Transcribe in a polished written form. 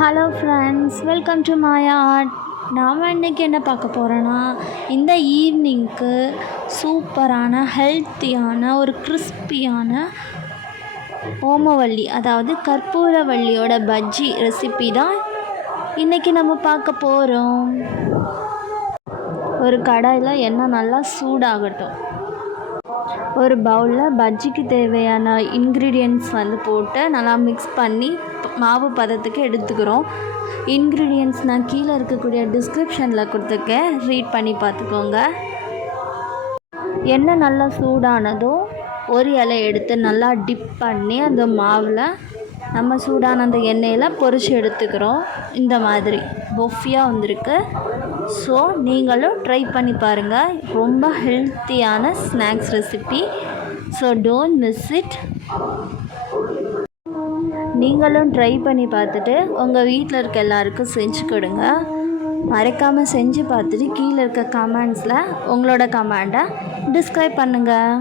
Hello friends, welcome to my art. நாம் இன்றைக்கி என்ன பார்க்க போகிறோன்னா, இந்த ஈவினிங்க்கு சூப்பரான ஹெல்த்தியான ஒரு கிறிஸ்பியான ஓமவல்லி, அதாவது கற்பூரவல்லியோட பஜ்ஜி ரெசிபி தான் இன்றைக்கி நம்ம பார்க்க போகிறோம். ஒரு கடாயில் எண்ணெய் நல்லா சூடாகட்டும். ஒரு பவுலில் பஜ்ஜிக்கு தேவையான இன்க்ரீடியன்ட்ஸ் போட்டு நல்லா மிக்ஸ் பண்ணி மாவு பதத்துக்கு எடுத்துக்கிறோம். இன்க்ரீடியன்ட்ஸ் நான் கீழே இருக்கக்கூடிய டிஸ்கிரிப்ஷனில் கொடுத்துருக்கேன், ரீட் பண்ணி பார்த்துக்கோங்க. எண்ணெய் நல்லா சூடானதும் ஒரு இலை எடுத்து நல்லா டிப் பண்ணி அந்த மாவில் நம்ம சூடான அந்த எண்ணெயில் பொரிச்சு எடுத்துக்கிறோம். இந்த மாதிரி பொஃபியாக வந்திருக்கு. ஸோ நீங்களும் ட்ரை பண்ணி பாருங்கள். ரொம்ப ஹெல்த்தியான snacks recipe. So don't miss it. நீங்களும் ட்ரை பண்ணி பார்த்துட்டு உங்கள் வீட்டில் இருக்க எல்லாருக்கும் செஞ்சு கொடுங்க. மறக்காமல் செஞ்சு பார்த்துட்டு கீழே இருக்க கமெண்ட்ஸில் உங்களோட கமெண்ட்டை டிஸ்கிரைப் பண்ணுங்கள்.